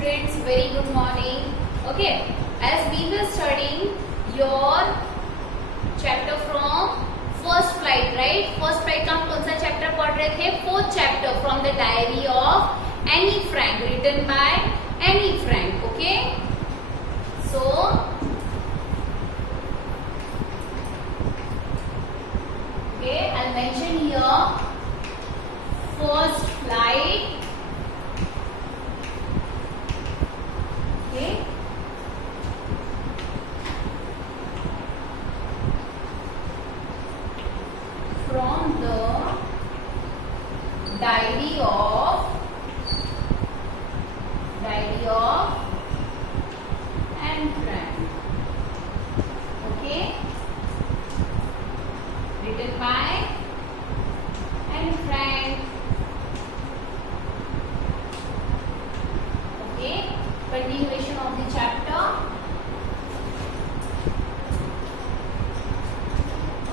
Friends, very good morning. Okay, as we were studying your chapter from first flight, right? First flight का हम कौन सा chapter पढ़ रहे थे? Fourth chapter from the diary of Annie Frank, written by Annie Frank. Okay, so I'll mention here first flight. Okay. From the diary of Anne Frank. Okay. Written by Anne Frank. Okay. Continuation of the chapter.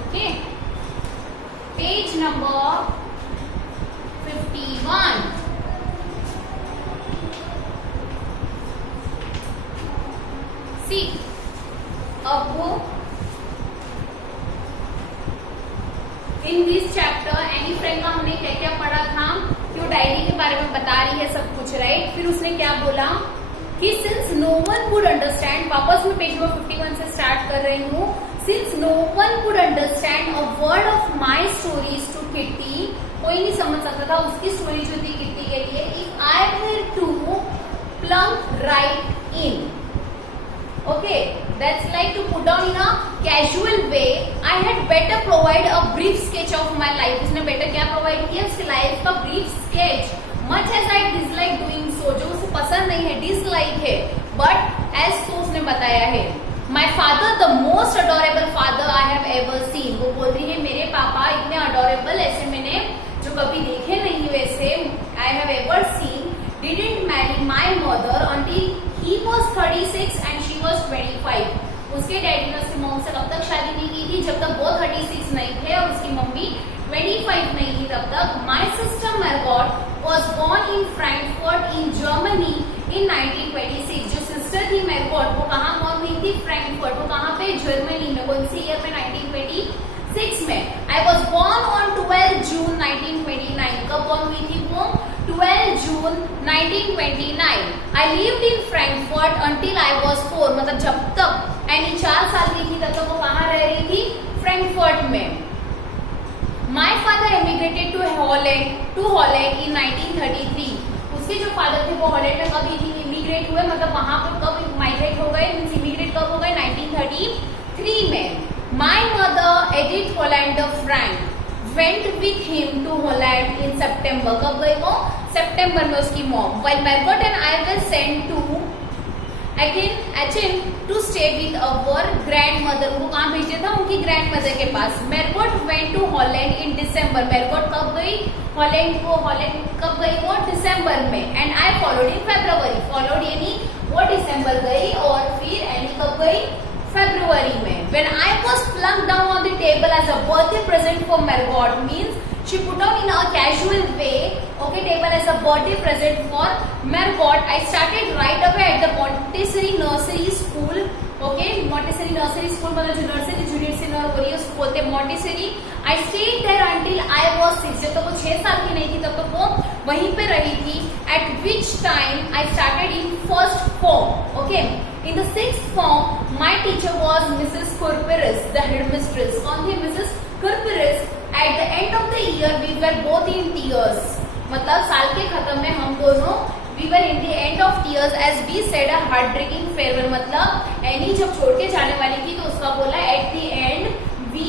Okay. Page number 51. See, अब in this chapter any Frank का हमने क्या क्या पढ़ा था कि वो diary के बारे में बता रही है सब कुछ, राइट। फिर उसने क्या बोला कि since no one would understand, वापस मैं पेज नंबर 51 से स्टार्ट कर रही हूँ। Since no one would understand a word of my stories to Kitty, कोई नहीं समझ सकता था उसकी स्टोरी जो थी किट्टी के लिए। If I were to plunk right in, okay, that's like to put down in a casual way, I had better provide a brief sketch of my life. उसने better क्या provide किया? उसके life का brief sketch. Much as I dislike doing so, जो उसे पसंद नहीं है, dislike है, but as so उसने बताया है। My father, the most adorable father I have ever seen. वो बोल रही है मेरे पापा इतने adorable, ऐसे मैंने जो कभी देखे नहीं वैसे I have ever seen, didn't marry my mother until he was 36 and she was 25. उसके डैडी ने उसकी मॉम से कब तक शादी नहीं की थी? जब तक वो 36 नहीं थे और उसकी मम्मी 25 नहीं थी तब तक। My sister Margot was born in Frankfurt in Germany in 1926. जो सिस्टर थी Margot वो कहाँ born हुई थी? फ्रैंकफर्ट। वो कहाँ पे? जर्मनी में। कौन सी ईयर में? 1926 में। I was born on 12 June 1929. कब born हुई थी वो? 12 June 1929. I lived in Frankfurt until I was 4. मतलब जब तक एनी 4 साल की थी तब तक वो कहाँ रह रही थी? फ्रैंकफर्ट में। My father emigrated to Holland in 1933. उसके जो फादर थे वो हॉलैंड में कब इमिग्रेट हुए, मतलब वहां पर कब माइग्रेट हो गए, मीन्स इमिग्रेट कब हो गए? 1933 में। My mother Edith Hollander Frank went with him to Holland in September. कब गई वो? सितंबर में उसकी mom. While Margot and I were sent to Aachen to stay with our grandmother. उनको कहाँ भेजा था? उनकी ग्रैंडमदर के पास। Margot went to Holland in December. Margot कब गई हॉलैंड को? हॉलैंड कब गई वो? दिसंबर में। And I followed in February. Followed यानी वो दिसंबर गई और फिर एनी कब गई? February में। When I was plunked down on the table as a birthday present for Margot, means she put down in a casual way, okay, table as a birthday present for Margot. I started right away at the Montessori Nursery School. Okay, Montessori Nursery School मतलब जो nursery junior senior हो रही है उसको बोलते हैं Montessori. I stayed there until I was 6. जब तक वो 6 साल की नहीं थी तब तक वो वहीं पे रही थी. At which time I started in first form. Okay, in the 6th form, my teacher was Mrs. Kurperis, the headmistress. कौन थी? Mrs. Kurperis. At the end of the year, we were both in tears. मतलब साल के खत्म में हम दोनों we were in the end of tears as we said a heartbreaking farewell. मतलब एनी जब छोड़ के जाने वाली थी तो उसका बोला at the end we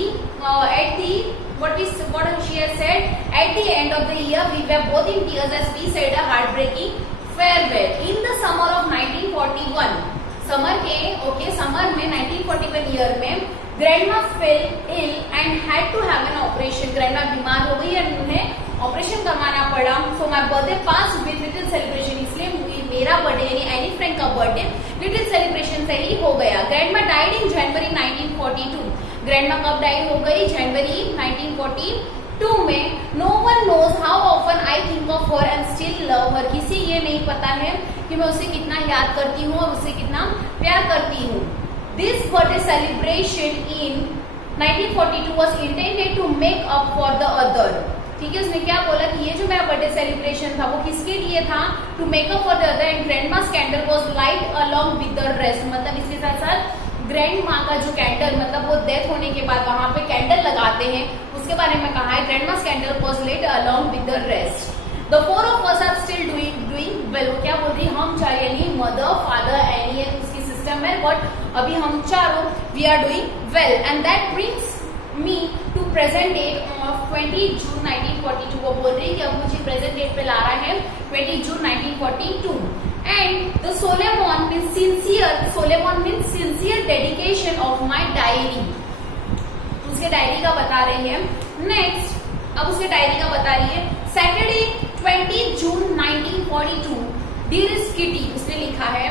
at the what she has said at the end of the year we were both in tears as we said a heartbreaking farewell. In the summer of 1941, summer के summer में 1941 year में grandma fell ill and had to have an operation. Grandma बीमार हो गई और उन्हें operation करवाना पड़ा. So my birthday passed with little celebration. इसलिए मेरा बर्थडे यानी एनी फ्रैंक का बर्थडे लिटिल सेलिब्रेशन से ही हो गया. Grandma died in January 1942. Grandma कब डाई हो गई? जनवरी 1942 2 में no one knows how often I think of her and still love हर, किसी ये नहीं पता है कि मैं उसे कितना याद करती हूँ और उसे कितना प्यार करती हूँ. This birthday celebration in 1942 was intended to make up for the other. ठीक है, उसने क्या बोला कि ये जो मेरा बर्थडे सेलिब्रेशन था वो किसके लिए था, to make up for the other end grandma's candle was light along with the rest. मतलब इसके साथ साथ ग्रैंड माँ का जो कैंडल, मतलब वो डेथ होने के बाद वहां पे कैंडल लगाते हैं, उसके बारे में कहा है grandma's candle was light along with the rest. The 4 of us are still doing well. क्या बोल रही है, हम चार यानी मदर, फादर, एनी एंड उसकी सिस्टम है, बट अभी हम चारों we are doing well. And that brings me to present date of 20 जून 1942. वो बोल रही है कि अब मुझे प्रेजेंट डेट पे ला रहा है 20 जून 1942. And the solemn means sincere, solemn means sincere dedication of my diary. उसके डायरी का बता रही है. नेक्स्ट, अब उसके डायरी का बता रही है. सैटरडे 20 जून 1942. डियरेस्ट किटी, उसने लिखा है,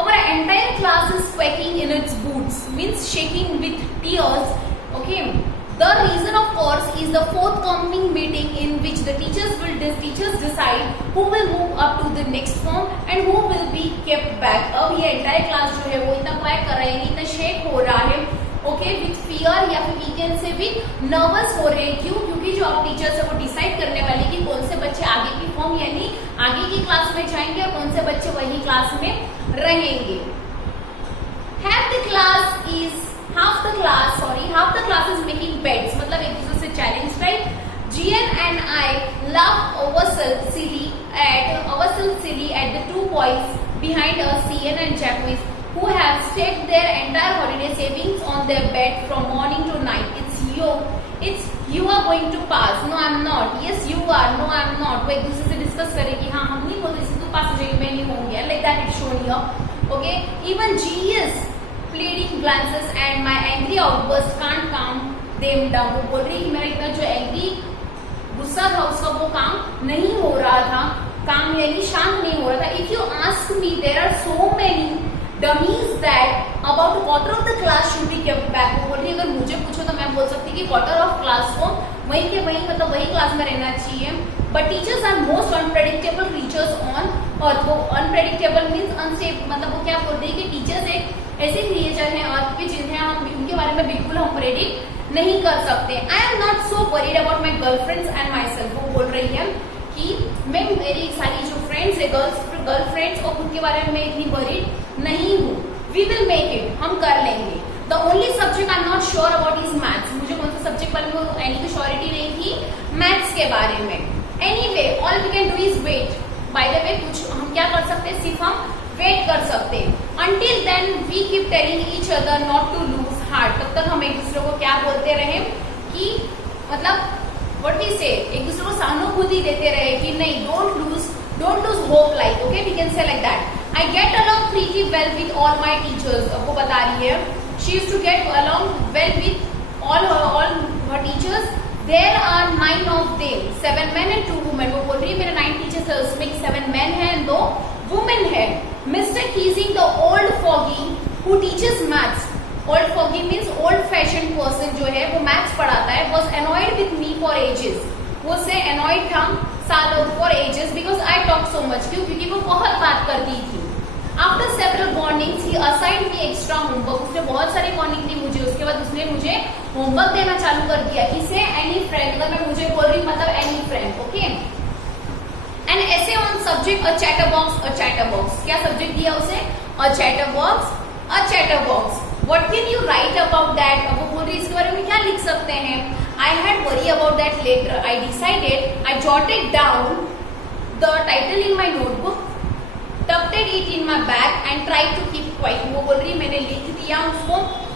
our entire class is quaking in its boots, means shaking with tears. Okay, the reason of course is the forthcoming meeting in which the teachers decide who will move up to the next form and who will be kept back. अब ये entire class जो है वो इतना quack कर रहा है, इतना shake हो रहा है, ओके, विथ फियर या फिर वीकेंड से भी नर्वस हो रहे हैं. क्यों? क्योंकि जो आप टीचर्स है वो डिसाइड करने वाले कि कौन से बच्चे आगे की फॉर्म यानी आगे की क्लास में जाएंगे और कौन से बच्चे वही क्लास में रहेंगे. Half the class is making bets, मतलब एक दूसरे से challenge, right. GN and I laughed ourselves silly at the two boys behind us, CN and Jacques, who have staked their entire holiday savings on their bed from morning to night. You are going to pass. No, I'm not. Yes, you are. No, I'm not. वो एक दूसरे से discuss करे कि हाँ हम नहीं बोलते तू पास हो जाएगी, मैं नहीं होंगी. Like that it's shown here. Okay. Even GS pleading glances and my angry outburst can't calm them down. वो बोल रही है कि मेरा इतना जो एंग्री गुस्सा था उसका वो काम नहीं हो रहा था, काम यानी शांत नहीं हो रहा था. If you ask me, there are so many dummies that about a quarter of the class should be kept back. वो बोल रही है अगर मुझे पूछो तो मैं बोल सकती कि quarter of class को वहीं के वहीं मतलब वही क्लास में रहना चाहिए. But teachers are most unpredictable creatures on earth. वो unpredictable means unstable, मतलब वो क्या बोल रही है कि टीचर्स एक ऐसे क्रिएचर हैं अर्थ के जिन्हें हम उनके बारे में बिल्कुल हम प्रेडिक्ट नहीं कर सकते. I am not so worried about my girlfriends and myself. वो बोल रही है कि मैं मेरी सारी जो फ्रेंड्स है गर्लफ्रेंड्स और खुद के बारे में मैं इतनी वरीड नहीं हूँ. वी विल मेक इट, हम कर लेंगे. The only subject I am not sure about is maths. मुझे कौन सा सब्जेक्ट पर एनी की श्योरिटी नहीं थी, मैथ्स के बारे में. Anyway all we can do is wait. By the way कुछ हम क्या कर सकते हैं, सिर्फ हम वेट कर सकते हैं. Until then we keep telling each other not to lose heart. तब तक हम एक दूसरे को क्या बोलते रहे कि मतलब व्हाट वी से एक दूसरे को सहानुभूति देते रहे कि नहीं don't lose hope. Like okay we can say like that. I get along pretty well with all my teachers. अब वो बता रही है she used to get along well with all her teachers. There are 9 of them, 7 men and 2 women. वो बोल रही है मेरे 9 टीचर्स है, उसमें 7 men है and 2 women है. Mr. Keesing, the old foggy who teaches maths. Old foggy means old fashioned person जो है वो maths पढ़ाता है. Was annoyed with me for ages. वो से annoyed था for ages because I talk so much. क्यों? क्योंकि वो बहुत बात करती थी. After several warnings, he assigned me extra homework. उसने बहुत सारी वार्निंग दी मुझे. उसके बाद उसने मुझे होमवर्क देना चालू कर दिया. किसे? Any friend. अगर मैं मुझे बोल रही मतलब any friend. Okay. An essay on subject a chatterbox. क्या सब्जेक्ट दिया उसे? A chatterbox. What can you write about that? अब वो बोल रही इसके बारे में क्या लिख सकते हैं? I had worry about that later. I decided. I jotted down the title in my notebook, tucked it in my bag and tried to keep quiet. वो बोल रही मैंने लिख दिया उसको,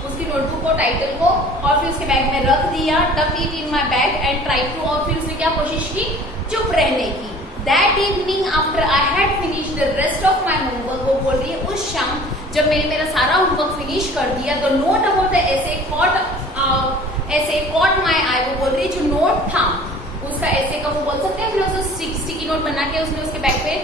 उसकी नोटबुक को, टाइटल को, और फिर उसके बैग में रख दिया. tucked it in my bag and tried to, और फिर उसने क्या कोशिश की, चुप रहने की. That evening after I had finished the rest of my homework, वो बोल रही है उस शाम जब मैंने मेरा सारा होमवर्क फिनिश कर दिया, the note about the essay caught my eye. वो बोल रही जो नोट था उसका ऐसे का वो बोल सकते हैं, फिर उसको स्टिकी नोट बना के उसने उसके बैग पे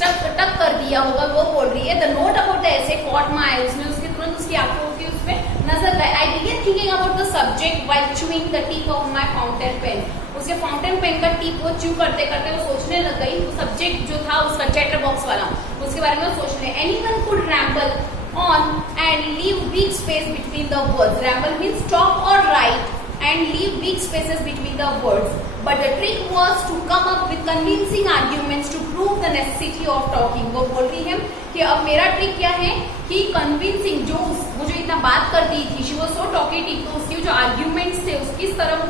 टक कर दिया होगा. वो बोल रही है the note about the essay caught my eye. उसने उसके तुरंत उसकी आंखों की उसमें नजर गए। I began thinking about the subject while chewing the tip of my fountain pen. उसके फाउंटेन पेन का टिप वो च्यू करते करते वो सोचने लग गई, वो सब्जेक्ट जो था उसका चैटर बॉक्स वाला, उसके बारे में सोचने। Anyone could ramble on and leave big space between the words. Ramble means talk or write and leave big spaces between the words. But the trick was to come up with convincing arguments to prove the necessity of talking. वो बोल रही है कि अब मेरा trick क्या है कि convincing, वो जो इतना बात करती थी, she was so talkative, तो उसके जो arguments थे उसकी तरफ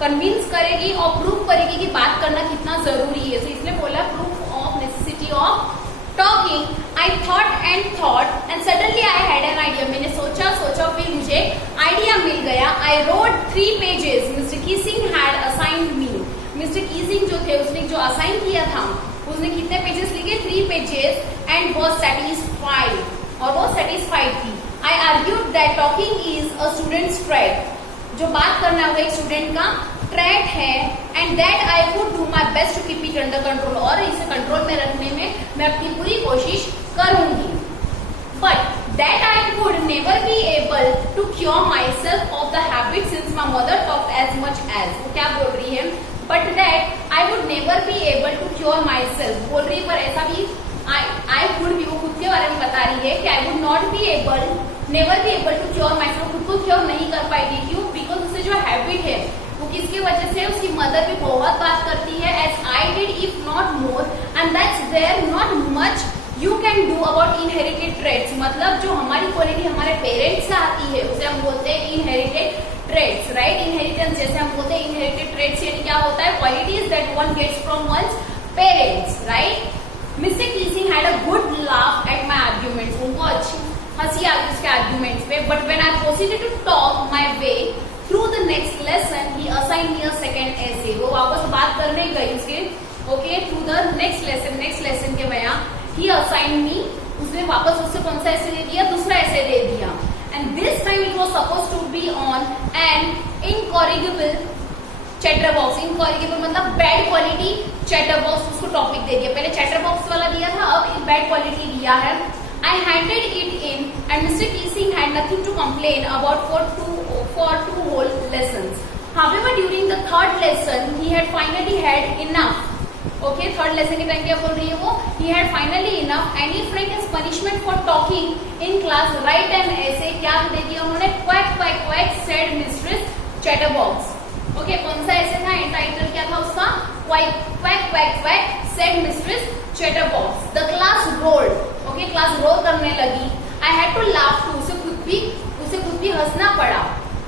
कन्विंस करेगी और प्रूव करेगी कि बात करना कितना जरूरी है। तो इसलिए बोला proof of necessity of talking. I thought and suddenly I had an idea. मैंने सोचा फिर मुझे आइडिया मिल गया। I wrote 3 pages. Mr. Keesing had assigned me. Mr. Keesing जो थे उसने जो असाइन किया था उसने कितने पेजेस लिखे? 3 pages and was satisfied. और वो satisfied थी। I argued that talking is a student's trait. जो बात करना है वो एक स्टूडेंट का ट्रैट है and that I would do my best to keep it under control, और इसे कंट्रोल में रखने में मैं अपनी पूरी कोशिश करूंगी। But that I would never be able to cure myself of the habit since my mother talk as much as. वो क्या बोल रही है? But that I would never be able to cure myself बोल रही है, पर ऐसा भी आई वुड भी, वो खुद के बारे में बता रही है कि I would not be able, never be able to cure myself, खुद को क्योर नहीं कर पाएगी। क्यों? बिकॉज उसे जो हैबिट है वो किसकी वजह से, उसकी मदर भी बहुत बात करती है as I did if not more, and that's there not much you can do about inherited traits. मतलब जो हमारी क्वालिटी हमारे पेरेंट्स से आती है उसे हम बोलते हैं इनहेरिटेड ट्रेड्स, राइट? इनहेरिटेंस जैसे हम बोलते हैं इनहेरिटेड ट्रेड्स यानी क्या होता है? Qualities that one gets from one's parents, right? Mister Keesing had a good laugh at my arguments. उनको अच्छी हंसी आ गई उसके आर्ग्यूमेंट्स पे। But when I proceeded to talk my way through the next lesson he assign me a second essay. वो वापस बात करने गई उसके थ्रू द नेक्स्ट लेसन के बया ही असाइन मी, उसने वापस उससे कौन सा ऐसे दे दिया? दूसरा ऐसे दे दिया। And this time it was suppose to be on an incorrigible chatterbox. Incorrigible मतलब बैड क्वालिटी चैटर बॉक्स, उसको टॉपिक दे दिया। पहले चैटर बॉक्स वाला दिया था, अब बैड क्वालिटी दिया है। I handed it in and Mr. Keesing had nothing to complain about for two whole lessons. However, during the third lesson, he had finally had enough. Okay, third lesson के time क्या बोल रही है वो? He had finally enough and he framed his punishment for talking in class. Write an essay. क्या दे दिया उन्होंने? Quack quack quack said Mistress Chatterbox. Okay, कौन सा ऐसे था? टाइटल क्या था उसका? Quack quack quack quack said Mistress Chatterbox. The class rolled. Okay, class role करने लगी। I had to laugh too. उसे खुद भी हंसना पड़ा।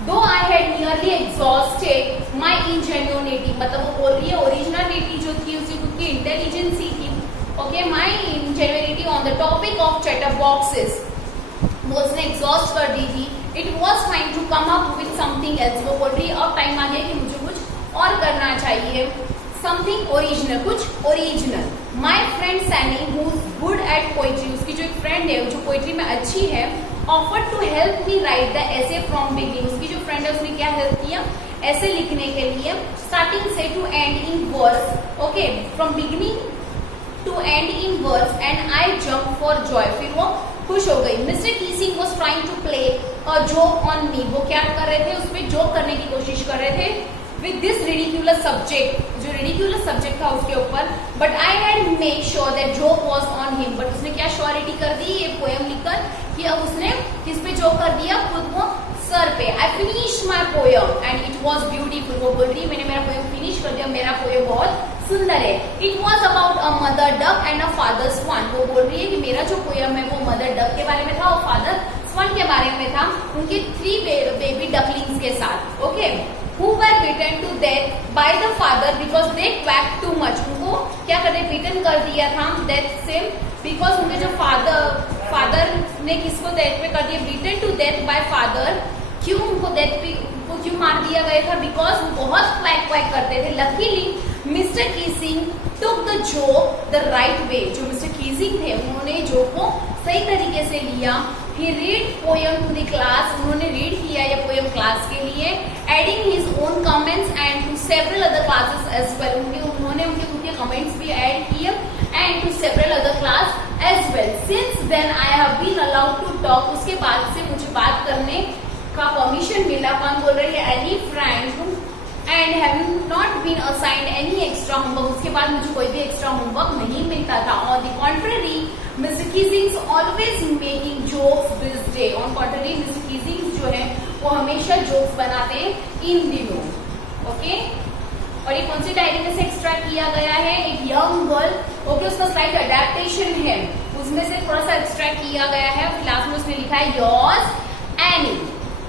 Though I had nearly exhausted my ingenuity, मतलब वो बोल रही है ओरिजिनलिटी जो थी उसकी खुद की इंटेलिजेंसी थी। Okay, my ingenuity on the topic of chatterboxes वो उसने एग्जॉस्ट कर दी थी। It was time to come up with something else. वो बोल रही है अब टाइम आ गया कि मुझे कुछ और करना चाहिए। Something original, कुछ original. My friend Sani, who's good at poetry, उसकी जो एक फ्रेंड है जो पोइट्री में अच्छी है, offered to help me write the essay from beginning. उसकी जो फ्रेंड है उसने क्या हेल्प किया? ऐसे लिखने के लिए starting से to end in verse. Okay, from beginning to end in verse and I jumped for joy. फिर वो खुश हो गई। Mr. Keesing was trying to play a joke on me. वो क्या कर रहे थे? उसमें जोक करने की कोशिश कर रहे थे with this ridiculous subject, जो ridiculous subject था उसके ऊपर। But I had made sure that joke was on him. But उसने क्या श्योरिटी कर दी ये पोएम लिखकर कि अब उसने किस पे जोक कर दिया? खुद को सर पे। I finished my poem and it was beautiful. वो बोल रही है मैंने मेरा पोएम फिनिश कर दिया, मेरा पोएम बहुत सुंदर है। It was about a mother duck and a father swan. वो बोल रही है कि मेरा जो पोएम है वो मदर डक के बारे में था और फादर स्वन के बारे में था, उनके 3 बेबी डकलिंग्स के साथ। Okay, who were beaten to death by the father because they quacked too much. उनको क्या कर दिया? बीटन कर दिया था डेथ से, बिकॉज उनके जो फादर ने किसको डेथ पे कर दिया? Beaten to death by father. क्यों उनको डेथ पे क्यों मार दिया गया था? बिकॉज वो बहुत क्वैक क्वैक करते थे। Luckily mister Keesing took the joke the right way. जो मिस्टर कीसिंग थे उन्होंने जोक को सही तरीके से लिया। He read poem to the class. उन्होंने रीड किया ये पोएम क्लास के लिए, adding his own comments and to several other classes as well. उन्होंने उनके खुद के कमेंट्स भी ऐड किए and to several other class as well. Since then I have been allowed to talk. उसके बाद से मुझे बात करने का परमिशन मिला. कौन बोल रही है? any friend and have not been assigned any extra homework. उसके बाद मुझे कोई भी एक्स्ट्रा होमवर्क नहीं मिलता था. On the contrary, Mr. Keesings always making jokes this day. On contrary, Mr. Keesings जो है वो हमेशा जोक्स बनाते हैं इन दिनों. ओके और ये कौन सी डायरी में से एक्सट्रैक्ट किया गया है? एक यंग गर्ल. ओके उसका स्लाइड अडेप्टेशन है, उसमें से थोड़ा सा एक्सट्रैक्ट किया गया है. लास्ट में उसने लिखा है yours any.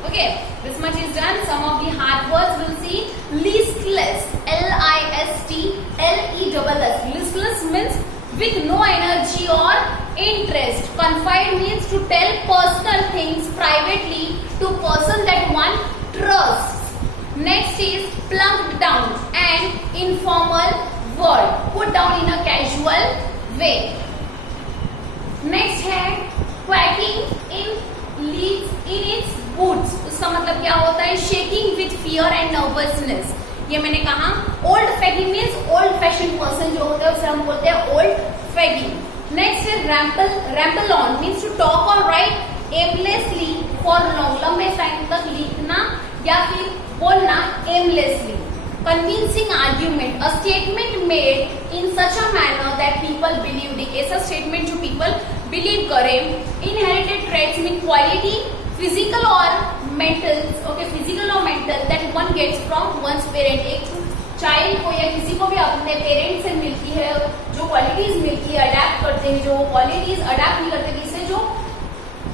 Okay, this much is done. Some of the hard words we'll see. Listless, L-I-S-T-L-E-S-S. Listless means with no energy or interest. Confide means to tell personal things privately to person that one trusts. Next is plunked down, an informal word put down in a casual way. Next है quacking in its boots. उसका मतलब क्या होता है? Shaking with fear and nervousness. ये मैंने कहा. Old fagging means old fashion person जो होता है उसे हम बोलते हैं ओल्ड फैगिंग. नेक्स्ट है ramble on means to talk और राइट एमलेसली फॉर लॉन्ग. लंबे टाइम तक लिखना या फिर बोलना aimlessly. Convincing argument, a statement made in such a manner that people believe. एक ऐसा स्टेटमेंट जो पीपल बिलीव करें. Inherited traits mean quality physical और मेंटल. ओके फिजिकल और mental that one gets from one's parent. एक child को या किसी को भी अपने पेरेंट्स से मिलती है जो क्वालिटीज मिलती है, अडेप्ट करते हैं. जो क्वालिटीज अडेप्ट नहीं करते जिससे जो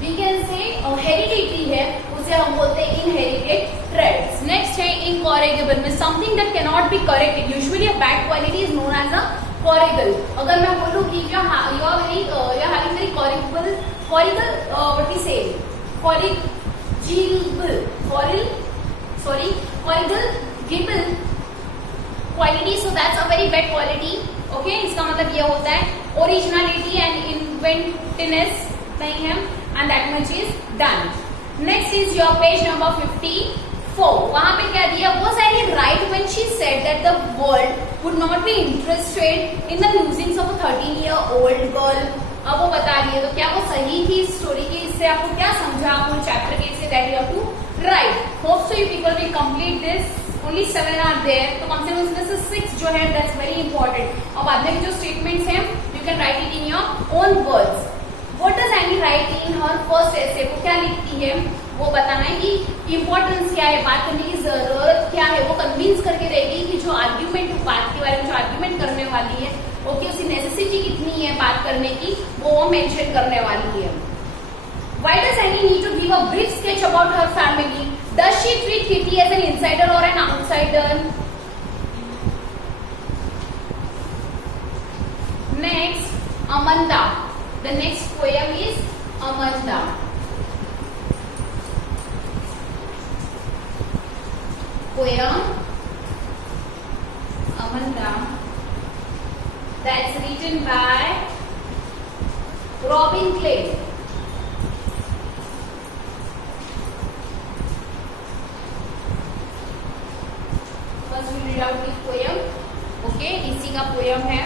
वी कैन से हेरिडिटी है उसे हम बोलते हैं इनहेरिटेड ट्रेट्स. नेक्स्ट है इनकॉरेगेबल में something that can not be corrected. Usually a bad quality is known as a corrigible. अगर मैं बोलूँ कि you are having very corrigible what we say corrigible quality, so that's a very bad quality. Okay, इसका मतलब ये होता है originality and inventiveness नहीं है, and that much is done. Next is your page number 54. वहां पे क्या दिया? Was Annie right when she said that the world would not be interested in the musings of a 13-year-old girl? अब वो बता रही है तो क्या वो सही थी इस स्टोरी की? इससे आपको क्या समझा आपको चैप्टर के? इससे that you have to write. Hope so you people will complete this. Only 7 are there, तो कम से कम उसमें से 6 जो है दैट्स वेरी इंपॉर्टेंट. और बाद में जो स्टेटमेंट्स हैं you can write it in your own words. What does Anne write in her first essay? वो क्या लिखती है वो बताना है कि इंपॉर्टेंस क्या है, बात करने की जरूरत क्या है. वो कन्विंस करके रहेगी कि जो आर्ग्यूमेंट बात के बारे में जो आर्ग्यूमेंट करने वाली है ओके उसकी नेसेसिटी कितनी है बात करने की वो मेंशन करने वाली है. Why does Annie need to give a brief sketch about her family? Does she treat Kitty as an insider or an outsider? Next, Amanda. The next poem is Amanda. Poem Amanda. That's written by Robin Clay. First we'll read out this poem. Okay, इसी का poem है.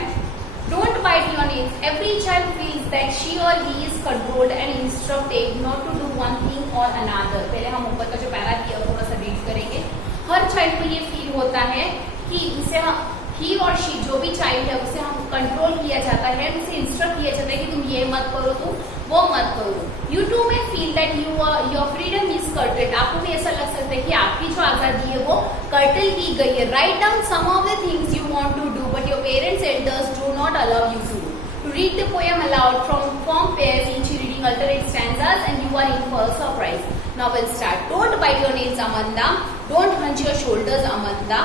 Don't bite your nails. Every child feels that she or he is controlled and instructed not to do one thing or another. पहले हम ऊपर का जो para किया थोड़ा सा रीड करेंगे. हर चाइल्ड को ये फील होता है कि इसे ही और शी जो भी चाइल्ड है उसे हम कंट्रोल किया जाता है, उसे इंस्ट्रक्ट किया जाता है कि तुम ये मत करो तुम वो मत करो. You too may feel that your freedom is curtailed. आपको भी ऐसा लग सकता है कि आपकी जो आजादी है वो कर्टल की गई है. Write down some of the things you want to do but your parents elders do not allow you to. To read the poem aloud from form pairs, each reading alternate stanzas, and you are in for a surprise. Now we'll start. Don't bite your nails, Amanda. Don't hunch your shoulders, Amanda.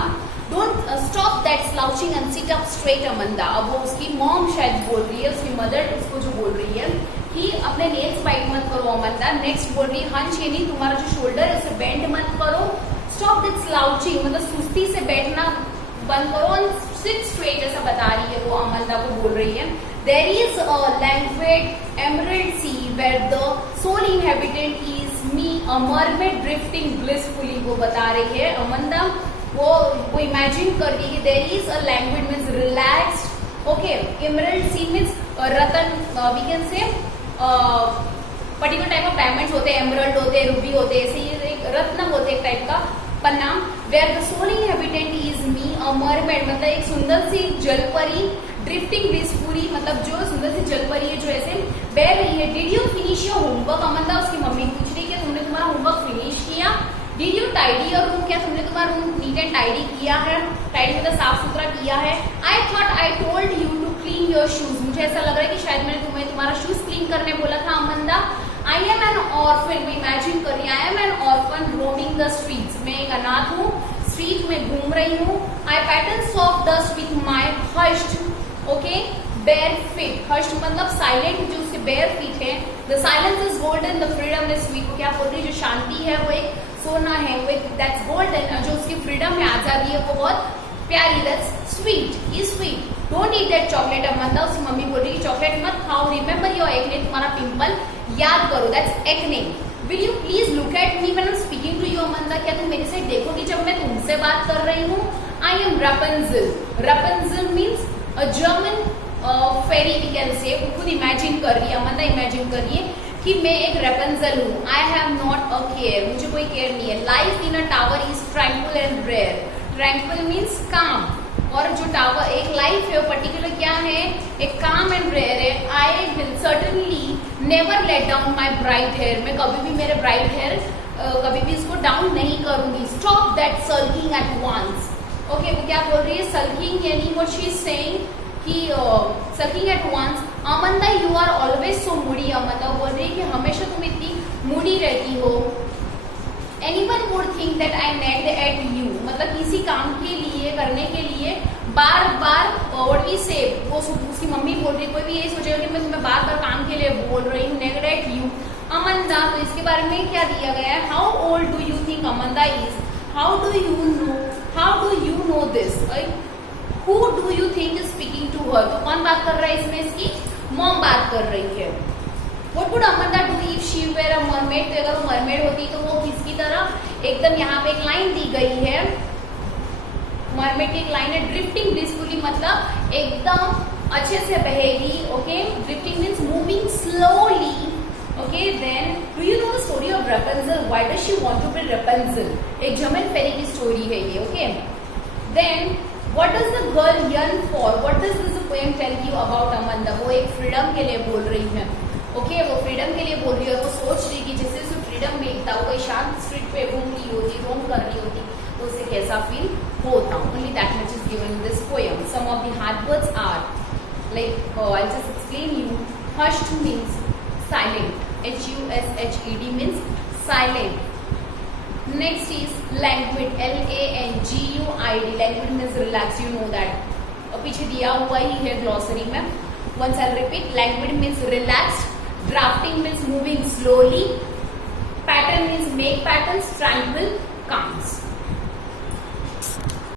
Don't stop that slouching and sit up straight, Amanda. अब वो उसकी mom शायद बोल रही है, उसकी mother उसको जो बोल रही है कि अपने नेल्स बाइट मत करो अमंदा. नेक्स्ट बोल रही है हंच यानी तुम्हारा जो शोल्डर है उसे बेंड मत करो. स्टॉप दैट स्लाउचिंग मतलब सुस्ती से बैठना बंद करो. एंड सिट स्ट्रेट ऐसा बता रही है वो अमंदा को बोल रही है. There is a languid emerald sea where the sole inhabitant is me, a mermaid drifting blissfully. वो बता रही है अमंदा वो इमेजिन कर रही है. There is a languid means relaxed. Okay, emerald sea means रतन, we can say particular type of diamonds होते हैं, एमरल्ड होते हैं, रूबी होते हैं, ऐसे ये एक रत्न होते हैं एक टाइप का पन्ना। Where the sole inhabitant is me a mermaid, मतलब एक सुंदर सी जलपरी, ड्रिफ्टिंग ब्लिसफुली, मतलब जो सुंदर सी जलपरी है जो ऐसे बह रही है। Did you finish your homework Amanda, उसकी मम्मी पूछ रही है तुमने तुम्हारा होमवर्क फिनिश किया। Did you tidy your room, क्या तुमने तुम्हारा रूम नीट एंड टाइडी किया है, टाइडी मतलब साफ सुथरा किया है। I thought I told you to clean your shoes, मुझे ऐसा लग रहा है कि शायद मैंने तुम्हें तुम्हारा शूज क्लीन करने बोला था Amanda. I am an orphan, वो इमेजिन कर रही है, I am an orphan roaming the streets, मैं एक अनाथ हूँ, स्ट्रीट में घूम रही हूँ। I pattern soft dust with my hushed, okay, bare feet, hushed मतलब साइलेंट, जो उसके बेयर फीट है। The silence is golden, the freedom is sweet, क्या बोल रही है, जो शांति है वो एक सोना है, वो एक दैट्स गोल्डन, जो उसकी फ्रीडम है, आजादी है, वो बहुत प्यारी, that's sweet, is sweet. Don't eat that chocolate Amanda, उसकी मम्मी बोल रही है चॉकलेट मत खाओ। रिमेंबर योर एक्ने, तुम्हारा पिंपल याद करो, that's acne. Will you please look at me when I am speaking to you Amanda, क्या तुम मेरे से देखोगी जब मैं तुमसे बात कर रही हूँ। I am Rapunzel, Rapunzel means a German fairy, we can say, खुद इमेजिन कर रही है अमंदा, इमेजिन कर रही है कि मैं एक रेपेंजल हूँ। I have not a care, मुझे कोई केयर नहीं है। Life in a tower is tranquil and rare, tranquil means calm, और जो टावर एक लाइफ है वो पर्टिकुलर क्या है, एक काम एंड रेयर है। I will certainly never let down my bright hair, मैं कभी भी मेरे ब्राइट हेयर कभी भी इसको डाउन नहीं करूंगी। Stop that sulking at once, okay, वो क्या बोल रही है, सल्किंग यानी व्हाट शी इज सेइंग कि sulking at once. Amanda you are always so moody, Amanda बोल रही है कि हमेशा तुम इतनी मूडी रहती हो। Anyone would think that I nagged at you, मतलब किसी काम के लिए करने के लिए बार बार व्हाट वी से, वो उसकी मम्मी बोल रही है, कोई भी यही सोचेगा कि मैं तुम्हें बार बार काम के लिए बोल रही हूँ, नेग्ड एट यू। अमंदा, तो इसके बारे में क्या दिया गया है, how old do you think Amanda is, how do you know this, who do you think is speaking to her, तो कौन बात कर रहा है इसमें, इसकी मॉम बात कर रही है। What would अमंदा do if she were a mermaid, तो अगर वो मरमेड होती तो वो किसकी तरह, एकदम यहाँ पे एक लाइन दी गई है, मरमेड की एक लाइन है, ड्रिफ्टिंग ब्लिसफुली मतलब एकदम अच्छे से बहेगी, okay, drifting means moving slowly, okay. Then do you know the story of Rapunzel, why does she want to be Rapunzel, एक जर्मन फेरी की स्टोरी है ये, okay. Then What does the girl yearn for? What does this poem tell you about Amanda? वो एक freedom के लिए बोल रही है, ओके, वो फ्रीडम के लिए बोल रही है, और वो सोच रही कि जैसे उसे फ्रीडम मिलता, वो कोई शांत स्ट्रीट पे घूम रही होती, रोम कर रही होती, तो उसे कैसा फील होता। Only that much is given in this poem. Some of the hard words are like, I'll just explain you. Hushed means silent. H-U-S-H-E-D means silent. Next is languid, L-A-N-G-U-I-D, languid means relax, you know that, और पीछे दिया हुआ ही है glossary में। Once I'll repeat, languid means relaxed, drafting means moving slowly, pattern means make patterns, tranquil,